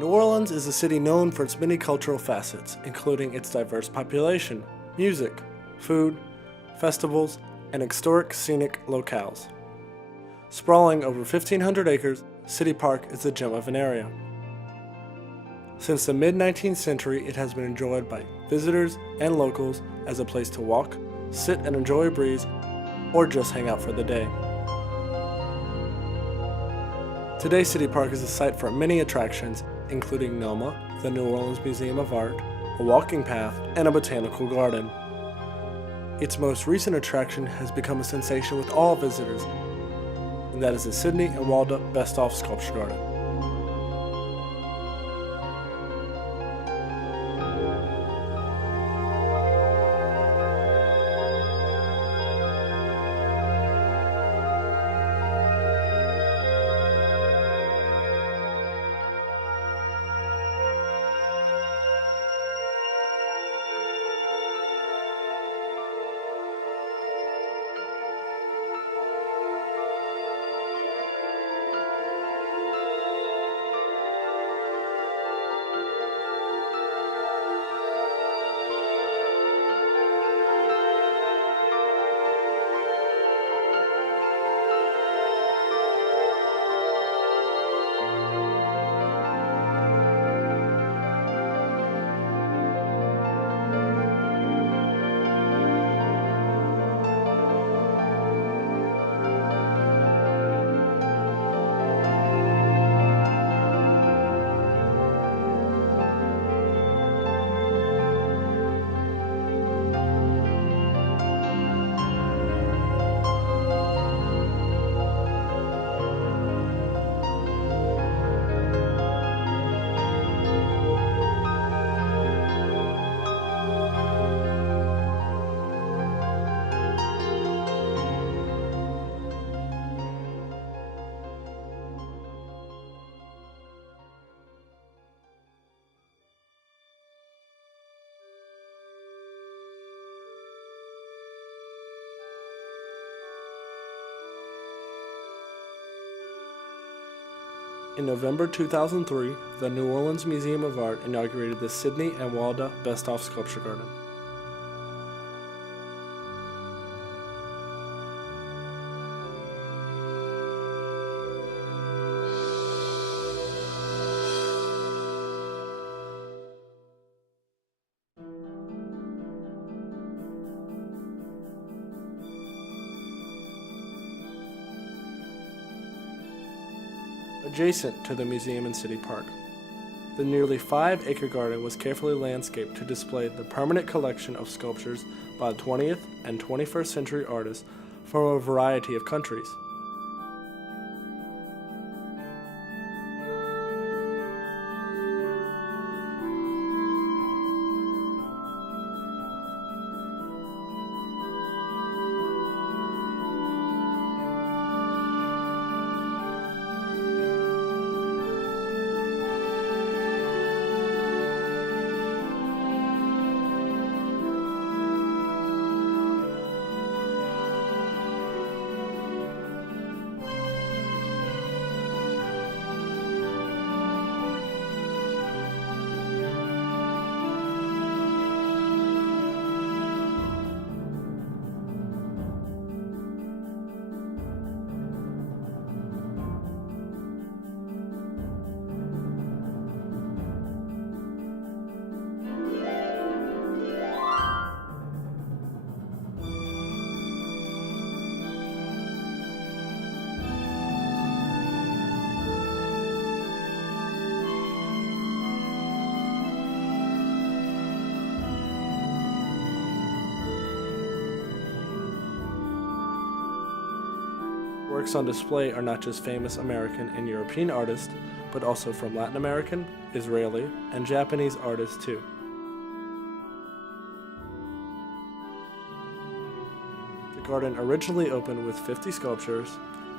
New Orleans is a city known for its many cultural facets, including its diverse population, music, food, festivals, and historic scenic locales. Sprawling over 1,500 acres, City Park is the gem of an area. Since the mid-19th century, it has been enjoyed by visitors and locals as a place to walk, sit and enjoy a breeze, or just hang out for the day. Today, City Park is a site for many attractions, including NOMA, the New Orleans Museum of Art, a walking path, and a botanical garden. Its most recent attraction has become a sensation with all visitors, and that is the Sidney and Walda Best-Off Sculpture Garden. In November 2003, the New Orleans Museum of Art inaugurated the Sidney and Walda Best-Off Sculpture Garden. Adjacent to the museum in City Park, the nearly 5-acre garden was carefully landscaped to display the permanent collection of sculptures by 20th and 21st century artists from a variety of countries. Works on display are not just famous American and European artists, but also from Latin American, Israeli, and Japanese artists too. The garden originally opened with 50 sculptures,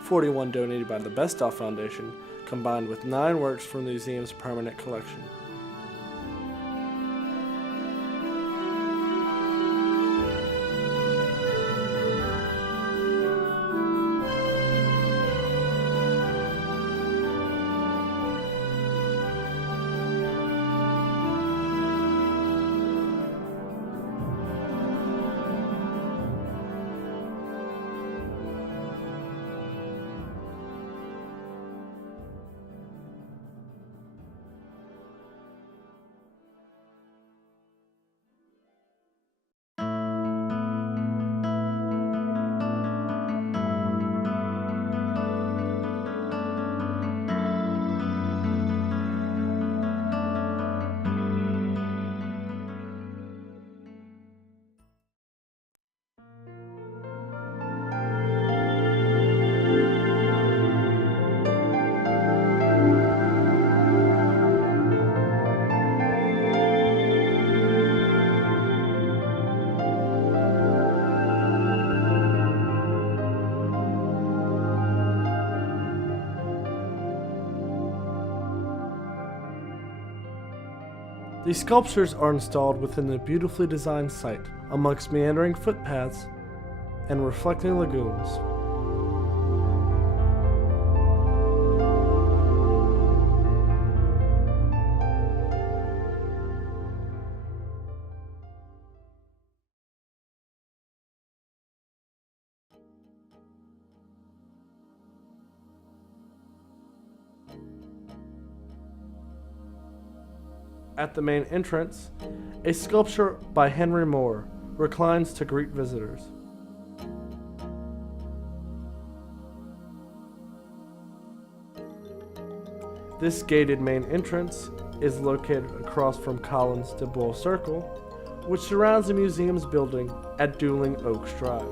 41 donated by the Best-Off Foundation, combined with 9 works from the museum's permanent collection. These sculptures are installed within the beautifully designed site, amongst meandering footpaths and reflecting lagoons. At the main entrance, a sculpture by Henry Moore reclines to greet visitors. This gated main entrance is located across from Collins de Bois Circle, which surrounds the museum's building at Dueling Oaks Drive.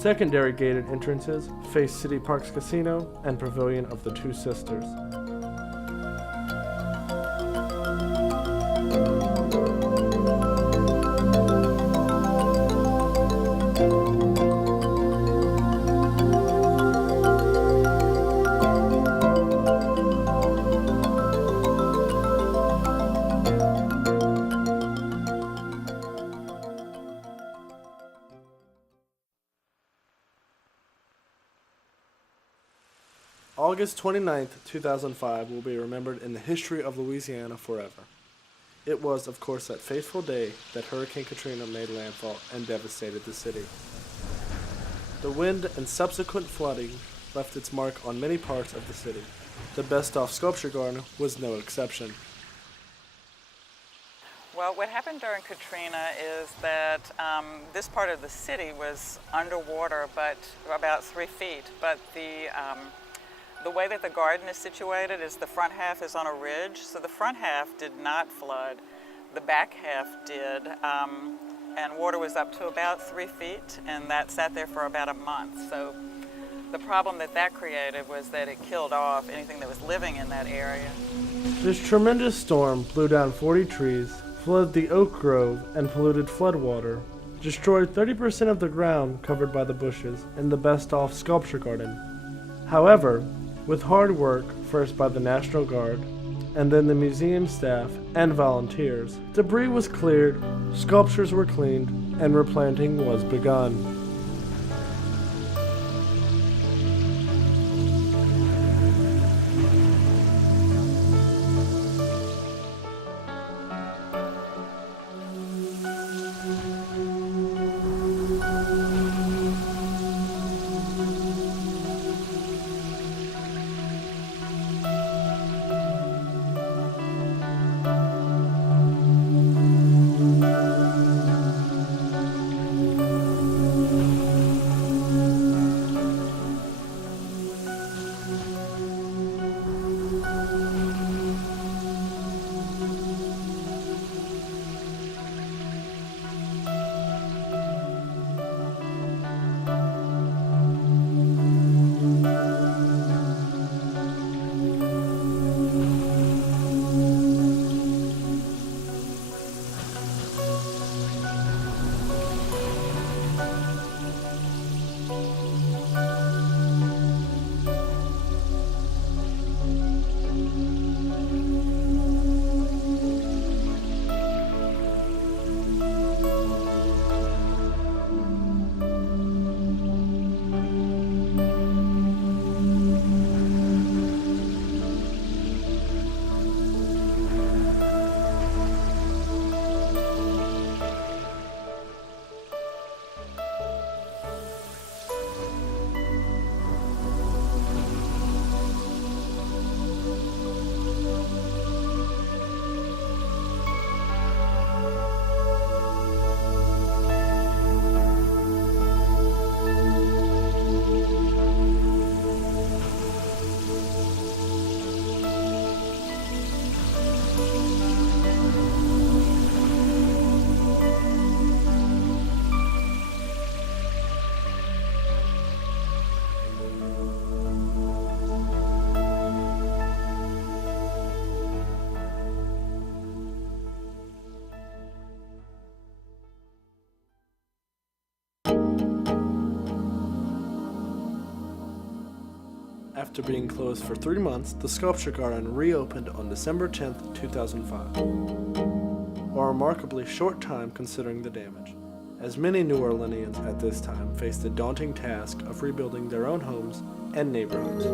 Secondary gated entrances face City Parks Casino and Pavilion of the Two Sisters. August 29, 2005 will be remembered in the history of Louisiana forever. It was, of course, that fateful day that Hurricane Katrina made landfall and devastated the city. The wind and subsequent flooding left its mark on many parts of the city. The Best-Off Sculpture Garden was no exception. Well, what happened during Katrina is that this part of the city was underwater, but about 3 feet. But the way that the garden is situated is the front half is on a ridge, so the front half did not flood. The back half did, and water was up to about 3 feet, and that sat there for about a month. So the problem that created was that it killed off anything that was living in that area. This tremendous storm blew down 40 trees, flooded the oak grove, and polluted floodwater, destroyed 30% of the ground covered by the bushes in the Best-Off Sculpture Garden. However, with hard work, first by the National Guard, and then the museum staff and volunteers, debris was cleared, sculptures were cleaned, and replanting was begun. After being closed for 3 months, the Sculpture Garden reopened on December 10, 2005. A remarkably short time considering the damage, as many New Orleanians at this time faced the daunting task of rebuilding their own homes and neighborhoods.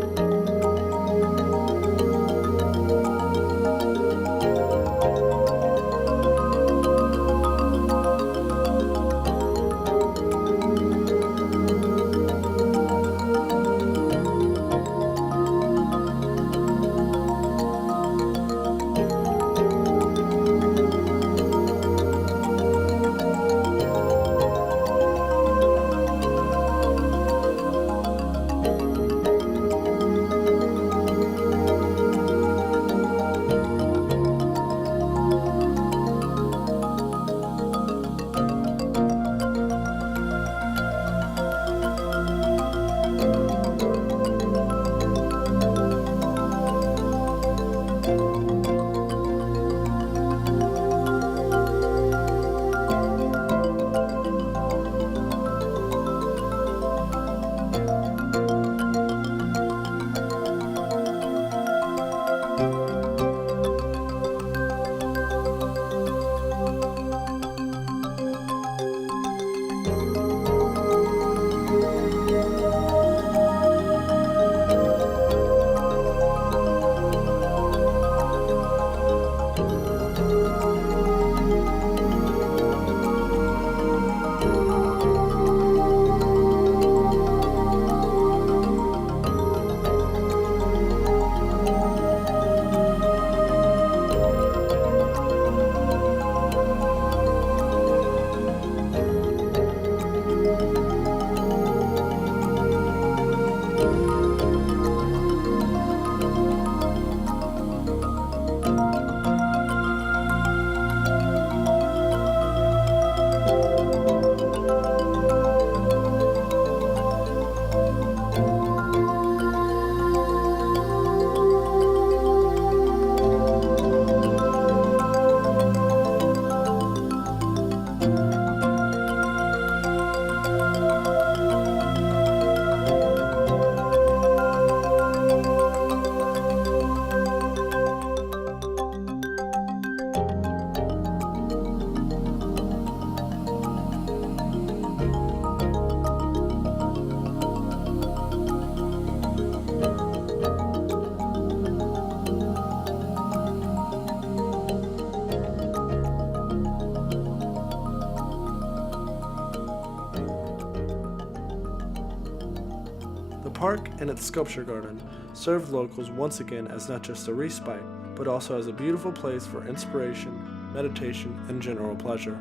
The park and its sculpture garden served locals once again as not just a respite, but also as a beautiful place for inspiration, meditation, and general pleasure.